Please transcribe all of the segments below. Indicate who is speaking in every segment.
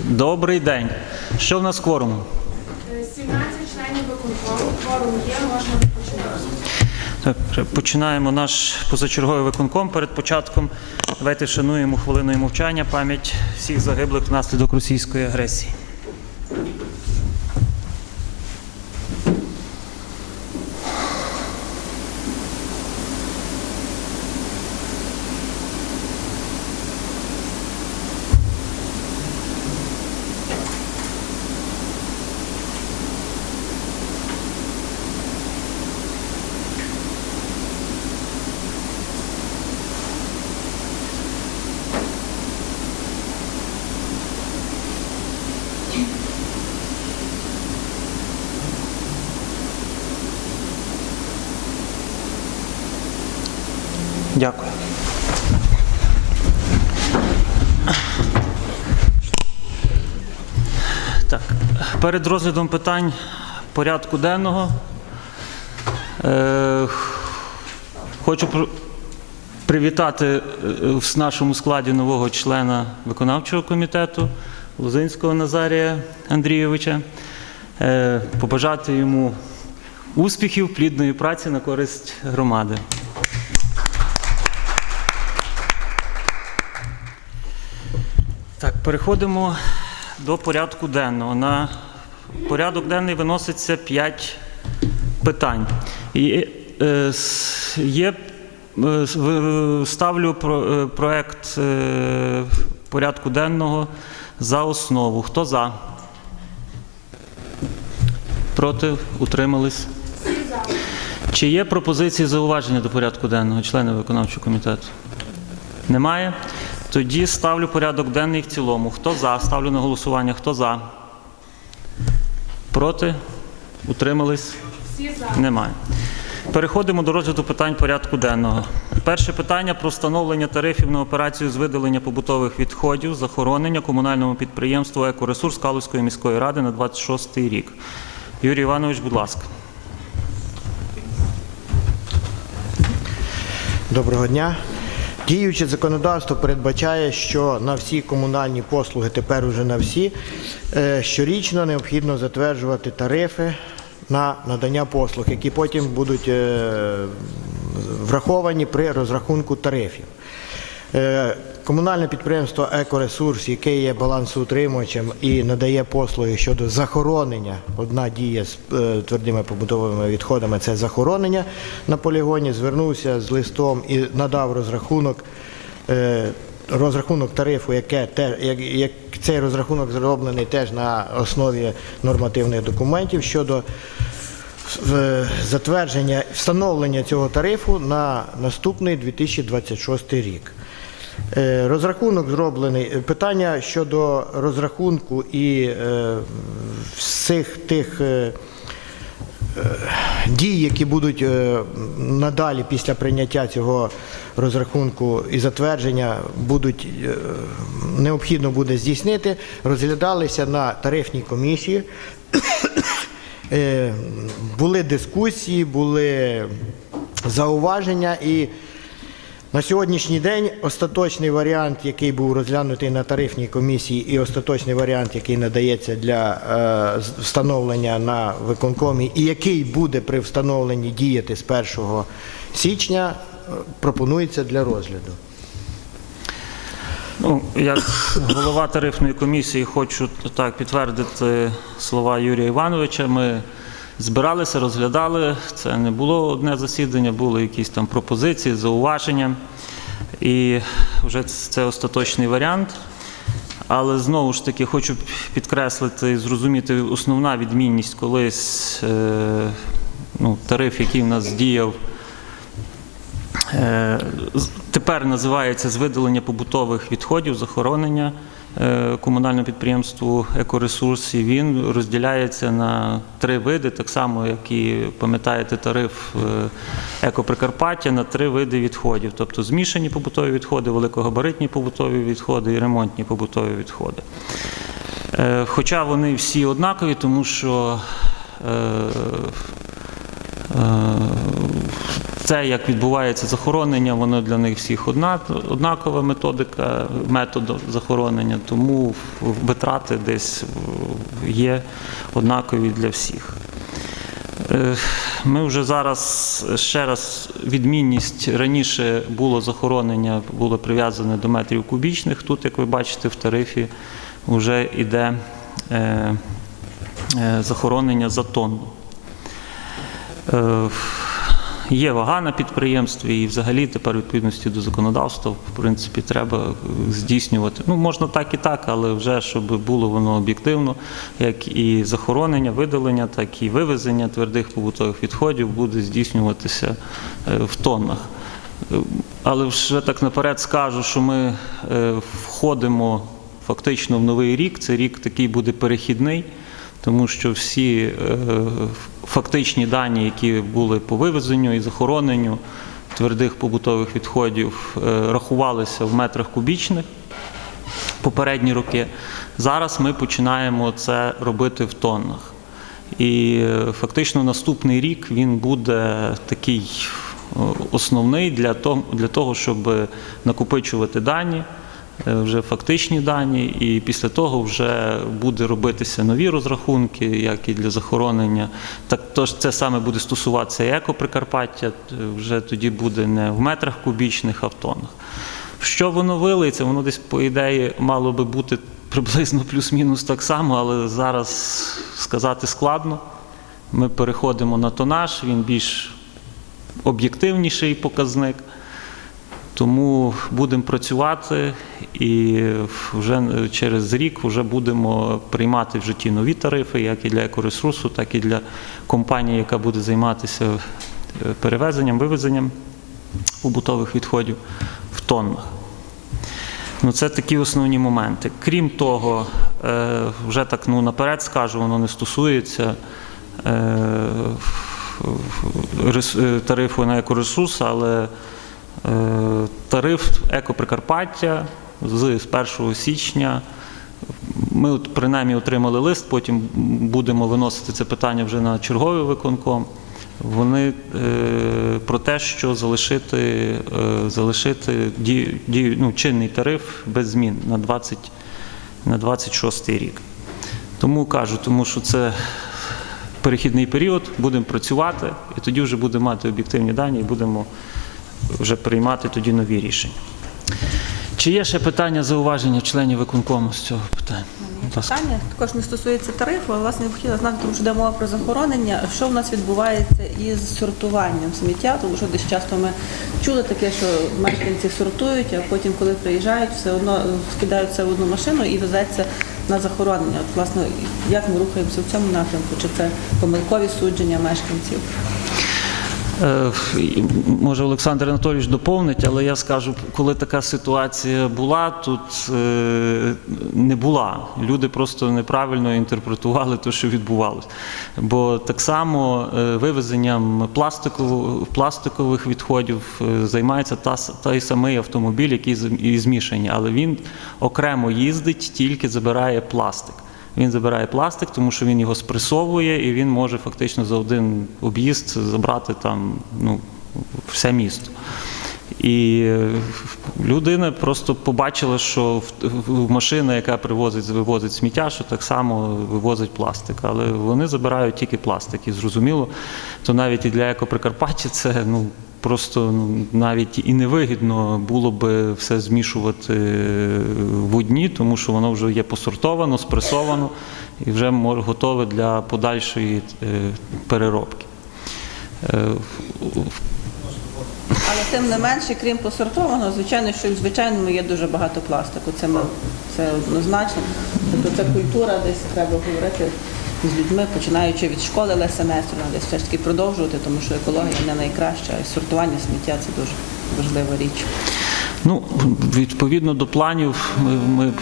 Speaker 1: Добрий день. Що в нас кворум? кворумом?
Speaker 2: 17 членів виконкому. Кворум є, можна розпочинати.
Speaker 1: Починаємо наш позачерговий виконком. Перед початком давайте шануємо хвилиною мовчання пам'ять всіх загиблих внаслідок російської агресії. Дякую. Так, перед розглядом питань порядку денного е, хочу привітати е, в нашому складі нового члена виконавчого комітету Лозинського Назарія Андрійовича, е, побажати йому успіхів, плідної праці на користь громади. Так, переходимо до порядку денного. На порядок денний виноситься 5 питань. Е, є, е, ставлю е, проект порядку денного за основу. Хто за? Проти? Утримались? Чи є пропозиції зауваження до порядку денного, члени виконавчого комітету? Немає? Тоді ставлю порядок денний в цілому. Хто за? Ставлю на голосування. Хто за? Проти? Утримались? Немає. Переходимо до розгляду питань порядку денного. Перше питання про встановлення тарифів на операцію з видалення побутових відходів, захоронення комунальному підприємству Екоресурс Калузької міської ради на 26 рік. Юрій Іванович, будь ласка.
Speaker 3: Доброго дня. Діюче законодавство передбачає, що на всі комунальні послуги, тепер уже на всі, е, щорічно необхідно затверджувати тарифи на надання послуг, які потім будуть е, враховані при розрахунку тарифів. Е, Комунальне підприємство Екоресурс, яке є балансоутримувачем і надає послуги щодо захоронення. Одна дія з е, твердими побутовими відходами це захоронення на полігоні. Звернувся з листом і надав розрахунок. е, Розрахунок тарифу, яке те, як, як цей розрахунок зроблений теж на основі нормативних документів щодо в- затвердження встановлення цього тарифу на наступний 2026 рік. Е, Розрахунок зроблений. Е, Питання щодо розрахунку і е, всіх тих дій, які будуть надалі після прийняття цього розрахунку і затвердження, необхідно буде здійснити, розглядалися на тарифній комісії. Були дискусії, були зауваження і на сьогоднішній день остаточний варіант, який був розглянутий на тарифній комісії, і остаточний варіант, який надається для е, встановлення на виконкомі, і який буде при встановленні діяти з 1 січня, е, пропонується для розгляду.
Speaker 1: Ну, як голова тарифної комісії хочу так підтвердити слова Юрія Івановича. Ми збиралися, розглядали. Це не було одне засідання, були якісь там пропозиції, зауваження. І вже це остаточний варіант. Але знову ж таки хочу підкреслити і зрозуміти основна відмінність колись е, ну, тариф, який в нас діяв Е, Тепер називається з видалення побутових відходів, захоронення комунальному підприємству екоресурс. І він розділяється на три види, так само, як і пам'ятаєте, тариф е, екоприкарпаття на три види відходів, тобто змішані побутові відходи, великогабаритні побутові відходи і ремонтні побутові відходи. Е, Хоча вони всі однакові, тому що е, е, те, як відбувається захоронення, воно для них всіх одна, однакова методика, метод захоронення, тому витрати десь є однакові для всіх. Е, Ми вже зараз ще раз відмінність раніше було захоронення, було прив'язане до метрів кубічних. Тут, як ви бачите, в тарифі вже йде е, е, захоронення за тонну. Є вага на підприємстві, і взагалі тепер, відповідності до законодавства, в принципі, треба е, здійснювати. Ну, можна так і так, але вже щоб було воно об'єктивно, як і захоронення, видалення, так і вивезення твердих побутових відходів буде здійснюватися е, в тоннах. Е, Але вже так наперед скажу, що ми входимо фактично в новий рік. Це рік такий буде перехідний тому що всі фактичні дані, які були по вивезенню і захороненню твердих побутових відходів, е, рахувалися в метрах кубічних попередні роки. Зараз ми починаємо це робити в тоннах. І е, фактично наступний рік він буде такий е, основний для того, щоб накопичувати дані, вже фактичні дані, і після того вже буде робитися нові розрахунки, як і для захоронення. Так тож це саме буде стосуватися і екоприкарпаття, е, вже тоді буде не в метрах кубічних, а в тоннах. В Що воно вилиється? Воно десь, по ідеї, мало би бути приблизно плюс-мінус так само, але зараз сказати складно. Ми переходимо на тонаж, він більш об'єктивніший показник. Тому будемо працювати і вже через рік вже будемо приймати в житті нові тарифи, як і для екоресурсу, так і для компанії, яка буде займатися е, перевезенням, вивезенням побутових відходів в тоннах. Ну, це такі основні моменти. Крім того, е, вже так ну, наперед скажу, воно не стосується е, е, тарифу на екоресурс, але е, тариф екоприкарпаття з з 1 січня. Ми от принаймні отримали лист, потім будемо виносити це питання вже на черговий виконком. Вони е, про те, що залишити, е, залишити ді, ді, ну, чинний тариф без змін на 20, на 26 рік. Тому кажу, тому що це перехідний період, будемо працювати, і тоді вже будемо мати об'єктивні дані і будемо вже приймати тоді нові рішення. Чи є ще питання, зауваження членів виконкому з цього питання?
Speaker 4: Питання також не стосується тарифу, але власне я хотіла знати, тому що йде мова про захоронення. Що в нас відбувається із сортуванням сміття? Тому що десь часто ми чули таке, що мешканці сортують, а потім, коли приїжджають, все одно скидають це в одну машину і везеться на захоронення. От, власне, як ми рухаємося в цьому напрямку? Чи це помилкові судження мешканців?
Speaker 1: Е, Може, Олександр Анатолійович доповнить, але я скажу, коли така ситуація була, тут е, не була. Люди просто неправильно інтерпретували те, що відбувалося. Бо так само е, вивезенням пластикових відходів займається та, той самий автомобіль, який і змішані, але він окремо їздить, тільки забирає пластик. Він забирає пластик, тому що він його спресовує, і він може фактично за один об'їзд забрати там ну, все місто. І людина просто побачила, що машина, яка привозить, вивозить сміття, що так само вивозить пластик. Але вони забирають тільки пластик. І зрозуміло, то навіть і для екоприкарпаття це ну, просто ну, навіть і невигідно було би все змішувати в одні, тому що воно вже є посортовано, спресовано і вже готове для подальшої е, переробки. Е,
Speaker 4: Але тим не менше, крім посортованого, звичайно, що в звичайному є дуже багато пластику. Це ми це однозначно. Тобто це культура, десь треба говорити з людьми, починаючи від школи Леся Нестерівна, десь все ж таки продовжувати, тому що екологія не найкраща, і сортування сміття це дуже важлива річ.
Speaker 1: Ну, відповідно до планів, ми, ми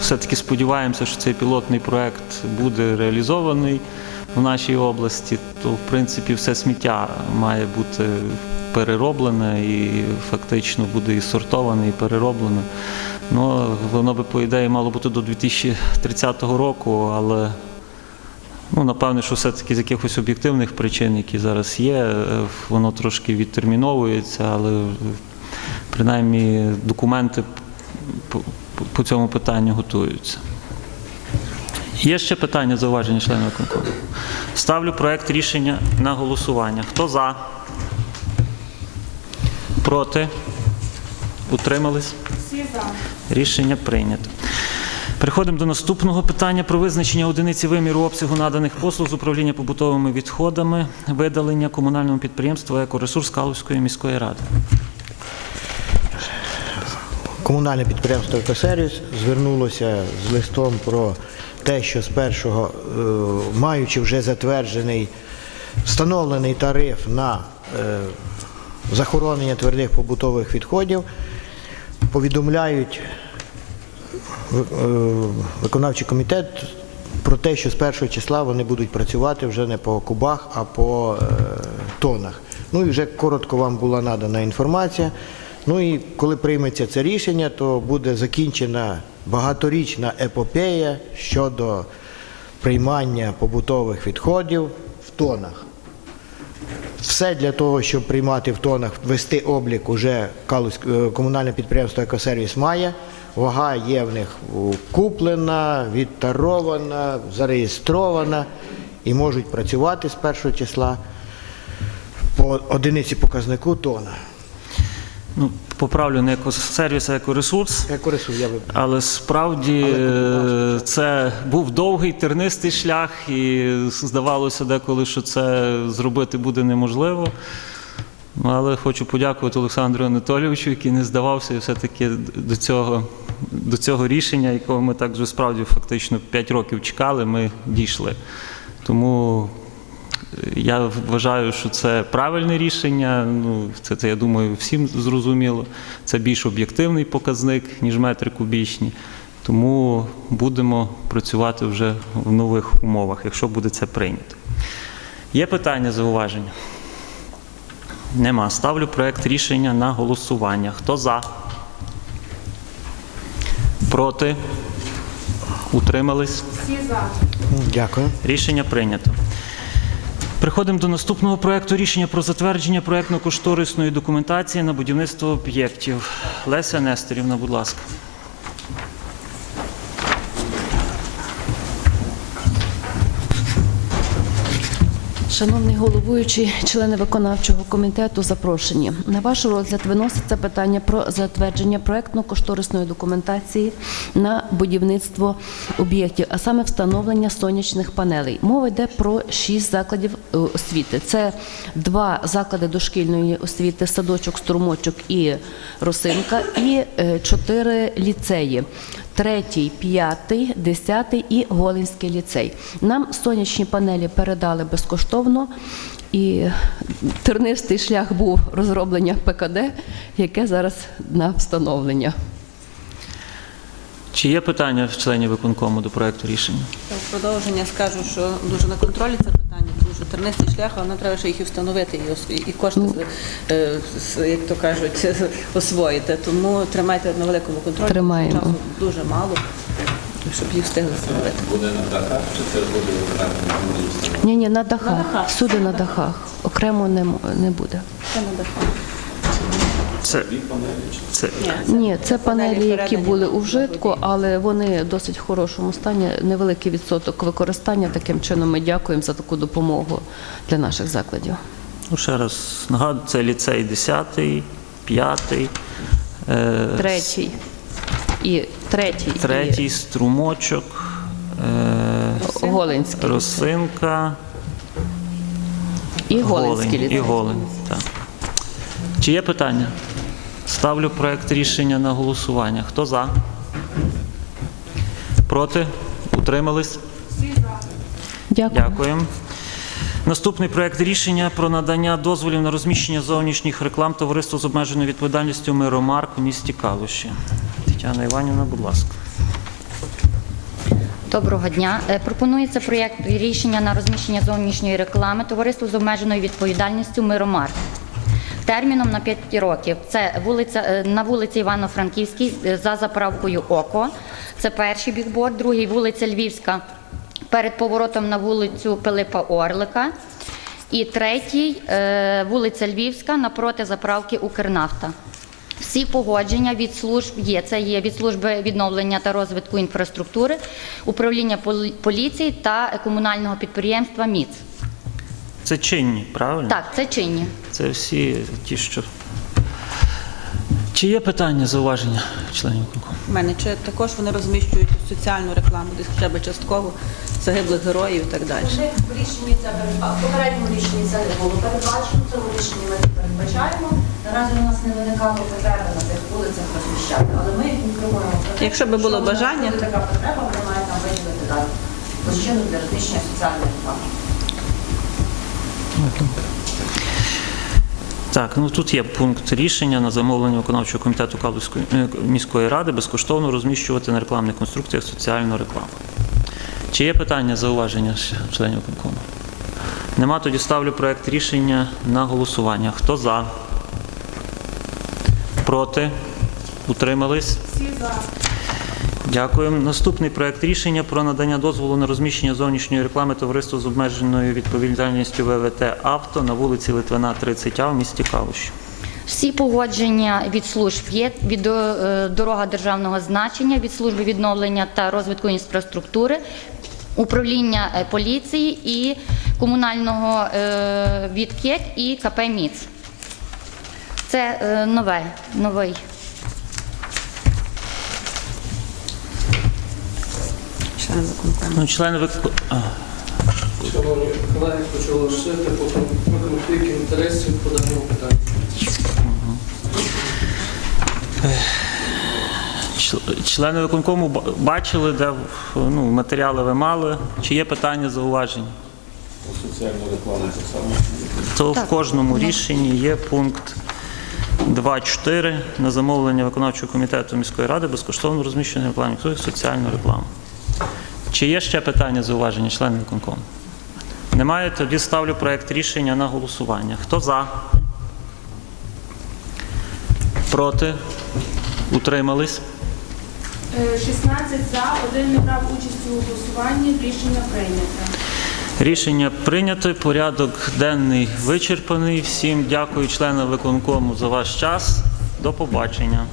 Speaker 1: все-таки сподіваємося, що цей пілотний проект буде реалізований в нашій області. То, в принципі, все сміття має бути перероблене і фактично буде і сортоване, і перероблене. Ну, воно би, по ідеї, мало бути до 2030 року, але Ну, напевне, що все-таки з якихось об'єктивних причин, які зараз є, е, воно трошки відтерміновується, але е, принаймні документи по, цьому питанню готуються. Є ще питання, зауваження членів виконкому? Ставлю проект рішення на голосування. Хто за? Проти? Утримались?
Speaker 2: Всі за.
Speaker 1: Рішення прийнято. Переходимо до наступного питання про визначення одиниці виміру обсягу наданих послуг з управління побутовими відходами, видалення комунальному підприємству «Екоресурс» Калузької міської ради.
Speaker 3: Комунальне підприємство «Екосервіс» звернулося з листом про те, що з першого, е, маючи вже затверджений встановлений тариф на е, захоронення твердих побутових відходів, повідомляють виконавчий комітет про те, що з першого числа вони будуть працювати вже не по кубах, а по е, тонах. Ну і вже коротко вам була надана інформація. Ну і коли прийметься це рішення, то буде закінчена багаторічна епопея щодо приймання побутових відходів в тонах. Все для того, щоб приймати в тонах, вести облік уже е, комунальне підприємство «Екосервіс» має. Вага є в них куплена, відтарована, зареєстрована і можуть працювати з першого числа по одиниці показнику тона.
Speaker 1: Ну, поправлю не екосервіс, а екоресурс.
Speaker 3: Екоресурс я вибрав.
Speaker 1: Але справді е, це був довгий тернистий шлях, і здавалося деколи, що це зробити буде неможливо. Ну, Але хочу подякувати Олександру Анатолійовичу, який не здавався і все-таки до цього, до цього рішення, якого ми так вже справді фактично 5 років чекали, ми дійшли. Тому е, я вважаю, що це правильне рішення. Ну, це, це, я думаю, всім зрозуміло. Це більш об'єктивний показник, ніж метри кубічні. Тому будемо працювати вже в нових умовах, якщо буде це прийнято. Є питання, зауваження? Нема. Ставлю проект рішення на голосування. Хто за? Проти? Утримались?
Speaker 2: Всі за.
Speaker 3: Дякую.
Speaker 1: Рішення прийнято. Переходимо до наступного проекту рішення про затвердження проектно-кошторисної документації на будівництво об'єктів. Леся Нестерівна, будь ласка.
Speaker 5: Шановний головуючий, члени виконавчого комітету запрошені. На ваш розгляд виноситься питання про затвердження проектно-кошторисної документації на будівництво об'єктів, а саме встановлення сонячних панелей. Мова йде про шість закладів е, освіти. Це два заклади дошкільної освіти, садочок, струмочок і росинка, і е, чотири ліцеї. Третій, п'ятий, десятий і Голинський ліцей. Нам сонячні панелі передали безкоштовно, і тернистий шлях був розроблення ПКД, яке зараз на встановлення.
Speaker 1: Чи є питання в членів виконкому до проекту рішення?
Speaker 4: В продовження скажу, що дуже на контролі це тернистий шлях, але нам треба ще їх і встановити і, і кошти, е, як то кажуть, освоїти. Тому тримайте на великому контролі.
Speaker 5: Тримаємо.
Speaker 4: Часу дуже мало, щоб їх встигли встановити.
Speaker 6: Буде на дахах, чи це буде?
Speaker 5: Ні, ні, на дахах.
Speaker 4: На дахах.
Speaker 5: Всюди на дахах. Окремо не, не буде.
Speaker 4: Це на дахах.
Speaker 1: Це, це,
Speaker 5: Ні, це панелі, які були у вжитку, але вони в досить хорошому стані. Невеликий відсоток використання. Таким чином ми дякуємо за таку допомогу для наших закладів.
Speaker 1: ну, ще раз нагадую, це ліцей 10, 5, е,
Speaker 5: Третій і третій,
Speaker 1: третій струмочок, е,
Speaker 5: Голинський
Speaker 1: росинка.
Speaker 5: і Голинський
Speaker 1: Голень,
Speaker 5: ліцей.
Speaker 1: І Голень, так. Чи є питання? Ставлю проект рішення на голосування. Хто за? Проти? Утримались?
Speaker 2: Всі.
Speaker 5: Дякую.
Speaker 1: Дякуємо. Наступний проект рішення про надання дозволів на розміщення зовнішніх реклам товариству з обмеженою відповідальністю Миромарк у місті Калуші. Тетяна Іванівна, будь ласка.
Speaker 7: Доброго дня. Е, Пропонується проєкт рішення на розміщення зовнішньої реклами товариству з обмеженою відповідальністю Миромар. Терміном на 5 років. Це вулиця е, на вулиці Івано-Франківській е, за заправкою Око. Це перший бігборд, другий вулиця Львівська. перед поворотом на вулицю Пилипа Орлика. І третій е, вулиця Львівська напроти заправки Укрнафта. Всі погодження від служб є. Це є від служби відновлення та розвитку інфраструктури, управління полі- поліції та комунального підприємства МІЦ.
Speaker 1: Це чинні, правильно?
Speaker 7: Так, це чинні.
Speaker 1: Це всі ті, що. Чи є питання, зауваження членів виконкому?
Speaker 4: У мене чи також вони розміщують соціальну рекламу, десь хоча б частково загиблих героїв і так далі.
Speaker 8: В рішенні це в попередньому рішенні це не було передбачено, в цьому рішенні ми це передбачаємо. Наразі у нас не виникало потреби на тих вулицях розміщати, але ми інформуємо про те,
Speaker 4: Якщо би було
Speaker 8: що
Speaker 4: бажання,
Speaker 8: буде така потреба, вони мають нам виділити дату площину для розміщення соціальної реклами.
Speaker 1: Так, ну тут є пункт рішення на замовлення виконавчого комітету Калузької е, міської ради безкоштовно розміщувати на рекламних конструкціях соціальну рекламу. Чи є питання, зауваження членів виконкому? Нема, тоді ставлю проект рішення на голосування. Хто за? Проти? Утримались?
Speaker 2: Всі за.
Speaker 1: Дякуємо. Наступний проект рішення про надання дозволу на розміщення зовнішньої реклами товариства з обмеженою відповідальністю ВВТ Авто на вулиці Литвина 30А в місті Калуші.
Speaker 7: Всі погодження від служб є від е, дорога державного значення, від служби відновлення та розвитку інфраструктури, управління е, поліції і комунального е, від КЕК і КП МІЦ. Це нове, новий.
Speaker 4: Виконкому.
Speaker 1: Ну, члени вик...
Speaker 9: Шановні колеги, хочу оголосити по конфлікті інтересів по даному питанню.
Speaker 1: Члени виконкому бачили, де ну, матеріали ви мали. Чи є питання, зауваження?
Speaker 6: Соціальну рекламу так само.
Speaker 1: То в кожному рішенні є пункт 2.4 на замовлення виконавчого комітету міської ради безкоштовно розміщення рекламних послуг, соціальну рекламу. Чи є ще питання, зауваження членів виконкому? Немає, тоді ставлю проект рішення на голосування. Хто за? Проти? Утримались?
Speaker 2: Е, 16 за, один не брав участі у голосуванні, рішення прийнято.
Speaker 1: Рішення прийнято. Порядок денний вичерпаний. Всім дякую членам виконкому за ваш час. До побачення.